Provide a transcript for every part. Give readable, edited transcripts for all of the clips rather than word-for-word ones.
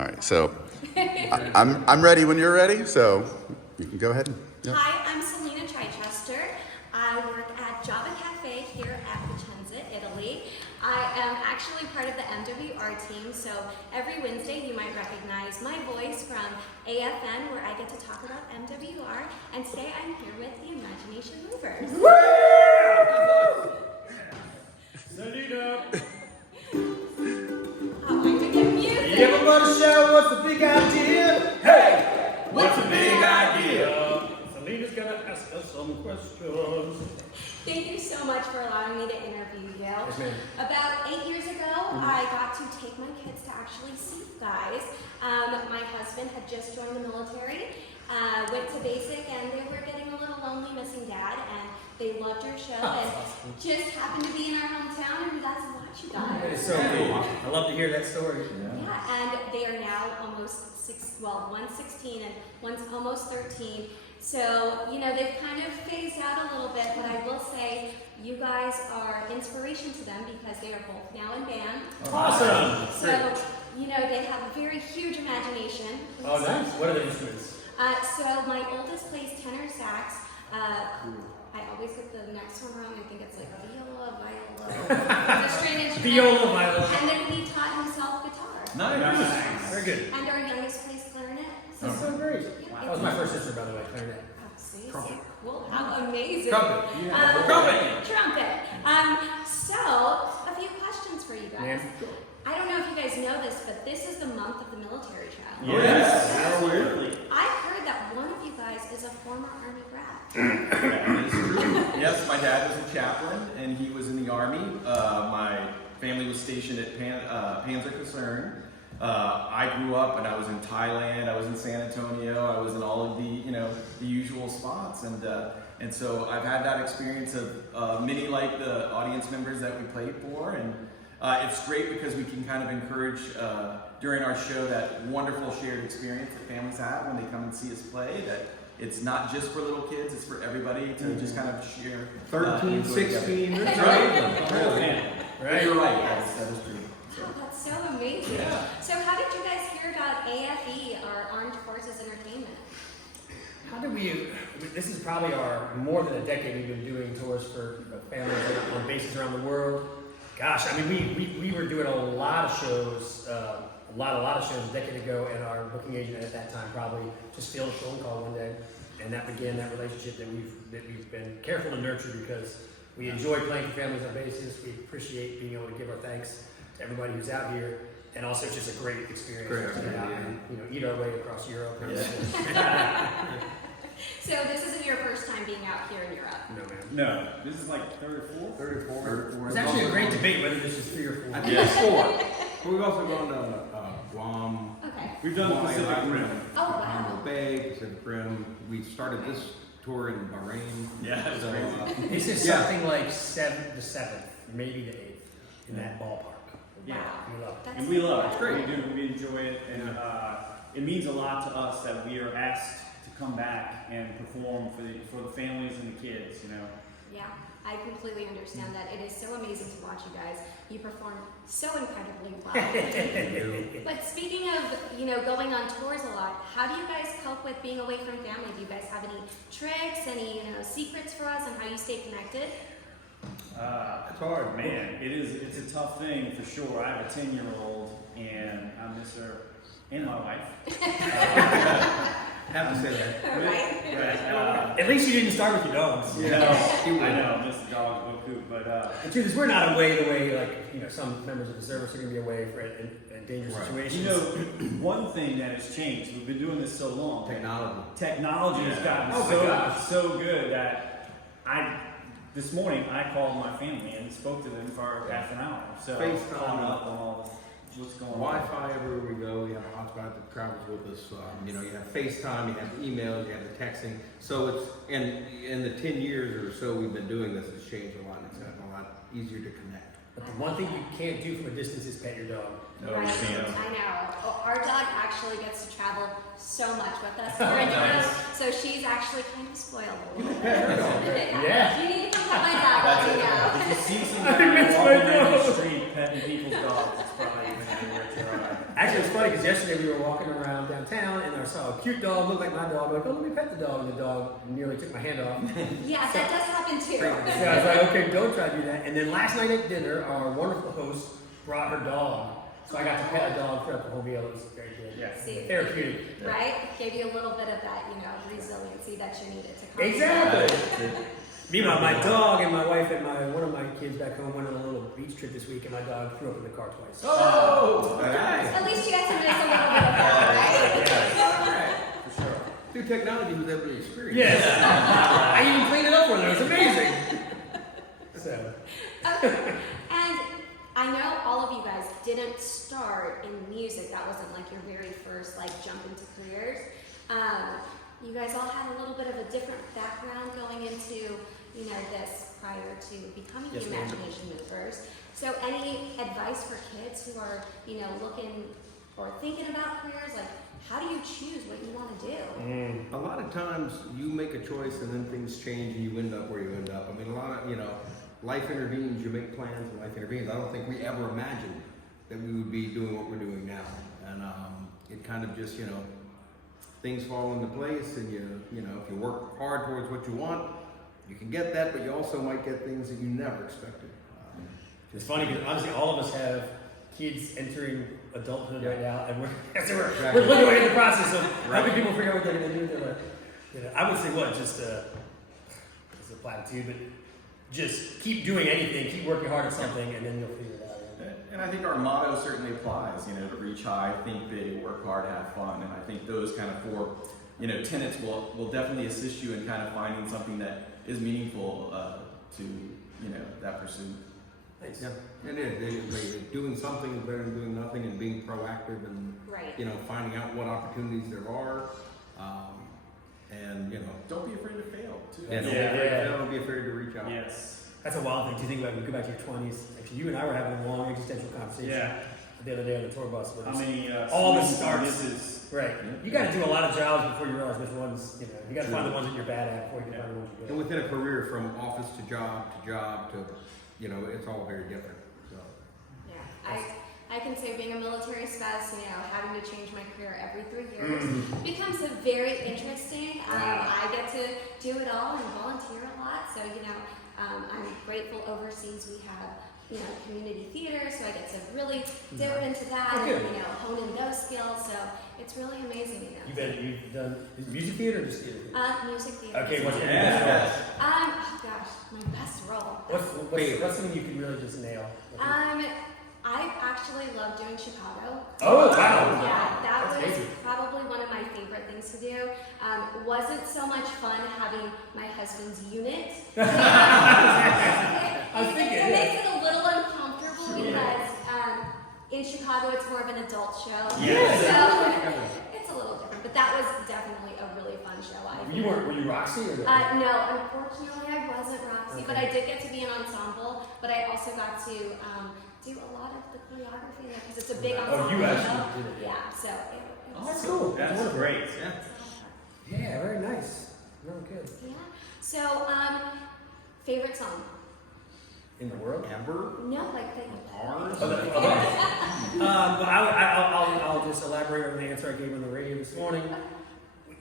All right, so I'm ready when you're ready, so you can go ahead. Yep. Hi, I'm CeLyna Chichester. I work at Java Cafe here at Vicenza, Italy. I am actually part of the MWR team, so every Wednesday you might recognize my voice from AFN, where I get to talk about MWR, and today I'm here with the Imagination Movers. CeLyna! Oh, I'm gonna get music. You ever want to show what's the big idea? Hey! What's the big idea? CeLyna's gonna ask us some questions. Thank you so much for allowing me to interview you. Yes, ma'am. About 8 years ago, I got to take my kids to actually see you guys. My husband had just joined the military, went to basic, and they were getting a little lonely missing dad, and they loved your show, and just happened to be in our hometown, and we got to watch you guys. That is so cool. I love to hear that story. Yeah, and they are now almost one's 16 and one's almost 13. So, you know, they've kind of phased out a little bit, but I will say you guys are inspiration to them because they are both now in band. Awesome. So, you know, they have a very huge imagination. Oh, nice. What are the instruments? So my oldest plays tenor sax. I always get the next one wrong. I think it's like viola, the string instrument. Viola, viola. And then he taught himself guitar. Nice. Very good. And our youngest plays clarinet. That's so great. Yeah, That was my first sister, by the way, clarinet. see, Trumpet. well, how amazing. Trumpet. Trumpet. So, a few questions for you guys. Ma'am? I don't know if you guys know this, but this is the month of the military child. Yes. Absolutely. I've heard that one of you guys is a former Army brat. That is true. Yes, my dad was a chaplain, and he was in the Army. My family was stationed at Panzer Concern. I grew up, and I was in Thailand. I was in San Antonio. I was in all of the usual spots, and so I've had that experience of many like the audience members that we played for, and it's great because we can kind of encourage during our show that wonderful shared experience that families have when they come and see us play. That it's not just for little kids; it's for everybody to just kind of share. 13, 16, That's right. Right. You're right. Yes. That is true. Wow, that's so amazing. Yeah. So how did you guys hear about AFE, or Armed Forces Entertainment? How did this is probably our more than a decade we've been doing tours for families on bases around the world. Gosh, I mean, we were doing a lot of shows, a lot of shows a decade ago, and our booking agent at that time probably just fielded a phone call one day, and that began that relationship that we've been careful to nurture because we enjoy playing for families on bases. We appreciate being able to give our thanks to everybody who's out here, and also it's just a great experience to get out and eat our way across Europe. So this isn't your first time being out here in Europe? No, man. No, this is like third or fourth. It's actually a great debate whether this is 3 or 4. I think it's 4. But we've also gone to Guam. Okay. We've done the Guam, Pacific Island, Oh, Rim. wow. Bahamas Bay, Pacific Rim. We started this tour in Bahrain. Yeah, that's So, crazy. This is Yeah. something like the 7th, maybe the 8th, in that ballpark. Yeah. We love it. That's And we love it. It's great. We do. We enjoy it, and it means a lot to us that we are asked to come back and perform for the families and the kids. You know. Yeah, I completely understand that. It is so amazing to watch you guys. You perform so incredibly well. But speaking of, going on tours a lot, how do you guys cope with being away from family? Do you guys have any tricks, any secrets for us on how you stay connected? It's hard. Man, it's a tough thing for sure. I have a 10-year-old, and I miss her and my wife. Have to say that. Right? But, At least you didn't start with your dogs. I know, I miss the dog, Boku, but The truth is, we're not away the way some members of the service are going to be away in dangerous situations. one thing that has changed. We've been doing this so long. Technology. Has gotten Oh my gosh. so good that this morning I called my family and spoke to them for half an hour. So FaceTime. caught up on all what's going on. Wi-Fi everywhere we go. We have a hotspot that travels with us. You have FaceTime, you have emails, you have the texting. So it's in the 10 years or so we've been doing this, it's changed a lot. It's gotten a lot easier to connect. But the one thing you can't do from a distance is pet your dog. No, Right, you can't. I know. Our dog actually gets to travel so much with us here in Europe, so she's actually kind of spoiled a little bit. Yeah. You need to come pet my dog, let me know. If you see somebody walking down the street petting people's dogs, it's probably even anywhere. Actually, it's funny because yesterday we were walking around downtown and I saw a cute dog, looked like my dog. I'm like, oh, let me pet the dog. And the dog nearly took my hand off. Yeah, that does happen too. So I was like, okay, don't try to do that. And then last night at dinner, our wonderful host brought her dog. So I got to pet a dog throughout the whole meal. It was very good. Yeah. See, Therapeutic. right? Gave you a little bit of that, resiliency that you needed to come. Exactly. Meanwhile, my dog and my wife and one of my kids back home went on a little beach trip this week, and my dog threw up in the car twice. Oh, okay. At least you guys have missed a little bit of that, right? For sure. Through technology, was able to experience. Yes. I even cleaned it up for them. It was amazing. So. And I know all of you guys didn't start in music. That wasn't like your very first jump into careers. You guys all had a little bit of a different background going into this prior to becoming Yes, the ma'am. Imagination Movers. So any advice for kids who are looking or thinking about careers? How do you choose what you want to do? A lot of times you make a choice and then things change and you end up where you end up. I mean, a lot of, life intervenes, you make plans and life intervenes. I don't think we ever imagined that we would be doing what we're doing now. And it kind of just, things fall into place and if you work hard towards what you want, you can get that, but you also might get things that you never expected. It's funny because honestly, all of us have kids entering adulthood right now, and we're literally in the process of helping people figure out what they're going to do. They're like, I would say just it's a platitude, but just keep doing anything, keep working hard at something, and then you'll figure it out. And I think our motto certainly applies, to reach high, think big, work hard, have fun. And I think those kind of four, tenets will definitely assist you in kind of finding something that is meaningful to, that pursuit. Thanks. Yeah, it is. Doing something is better than doing nothing, and being proactive and Right. finding out what opportunities there are, and Don't be afraid to fail, too. don't be afraid to reach out. Yes. That's a wild thing to think about when you go back to your 20s. Actually, you and I were having a long existential conversation Yeah. the other day on the tour bus. How many all the students starts. misses? Right. You got to do a lot of jobs before you realize which ones, you got to find the ones that you're bad at before you can find the ones you're And good at. within a career, from office to job to, it's all very different. So. Yeah, I can say being a military spouse, having to change my career every 3 years becomes very interesting. I get to do it all and volunteer a lot. So, I'm grateful overseas we have, community theater, so I get to really dip into that Oh, and, good. hone in those skills. So it's really amazing, You've done music theater or just theater? Music theater. Okay, what's your Yeah. best Oh gosh, my best role. role? What's something you could really just nail? I actually love doing Chicago. Oh, wow. Yeah, that That's was amazing. probably one of my favorite things to do. Wasn't so much fun having my husband's unit. I was thinking, It makes it a little uncomfortable because in Chicago it's more of an adult show. Yes. So it's a little different, but that was definitely a really fun show. Were you Roxy or? No, unfortunately I wasn't Roxy, but I did get to be an ensemble. But I also got to do a lot of the choreography because it's a big ensemble. Oh, you actually show. did it. Yeah, so it was That's cool. That's great. Yeah, very nice. Really good. yeah. So favorite song? In the world? Amber, No, like the ours. But I'll just elaborate on the answer I gave on the radio this morning.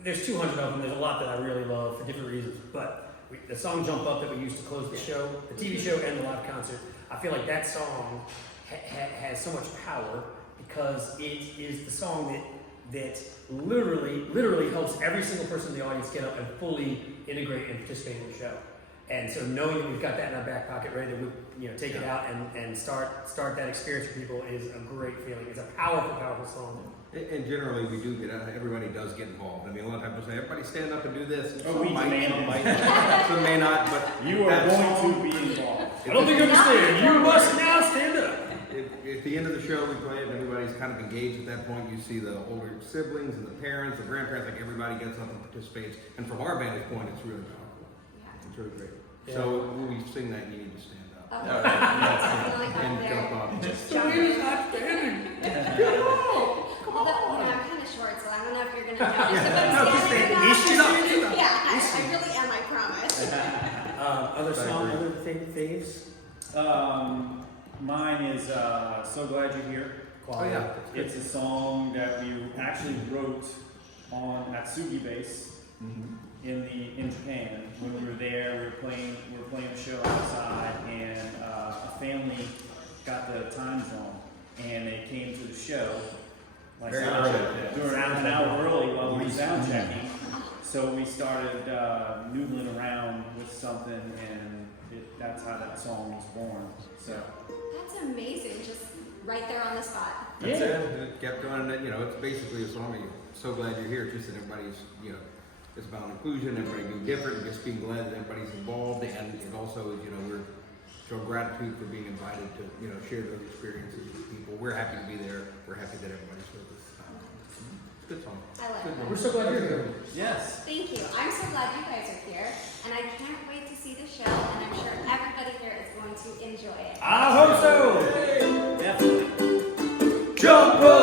There's 200 of them. There's a lot that I really love for different reasons. But the song "Jump Up" that we used to close the show, the TV show, and the live concert, I feel like that song has so much power because it is the song that literally helps every single person in the audience get up and fully integrate and participate in the show. And so knowing that we've got that in our back pocket, ready to take it out and start that experience for people is a great feeling. It's a powerful song. And generally, we do get everybody does get involved. I mean, a lot of times people say, "Everybody stand up and do this." And Oh, some we might, demand some it. might, some may not. But You are that going song- to be involved. I don't think you understand. You must now stand up. At the end of the show, we play it, and everybody's kind of engaged at that point. You see the older siblings and the parents, the grandparents, like everybody gets up and participates. And from our vantage point, it's really powerful. Yeah. It's really great. Yeah. So when we sing that, you need to stand up Oh, Yeah. definitely up and there. jump up. Just jump. Although, I'm kind of short, so I don't know if you're going to notice if I'm No, just standing stand. or Issue not. up. Yeah, I really am, I promise. Other I song, agree. other faves? Mine is So Glad You're Here. Oh yeah. It's a song that we actually wrote on at Sugi Base in Japan. When we were there, we were playing a show outside, and a family got the times wrong, and they came to the show like Very sound early. check. They were an hour early while we were sound checking. So we started noodling around with something, and that's how that song was born. So That's amazing. Just right there on the spot. That's it. And it kept going. And, you know, it's basically a song. So glad you're here. Just that everybody's, you know, it's about inclusion. Everybody being different. And just being glad that everybody's involved. And it also is, you know, we're show gratitude for being invited to, you know, share those experiences with people. We're happy to be there. We're happy that everybody's with us. It's a good song. I like Good that. one. We're so glad you're here. yes. Thank you. I'm so glad you guys are here, and I can't wait to see the show, and I'm sure everybody here is going to enjoy it. I hope so. Definitely. Jump up!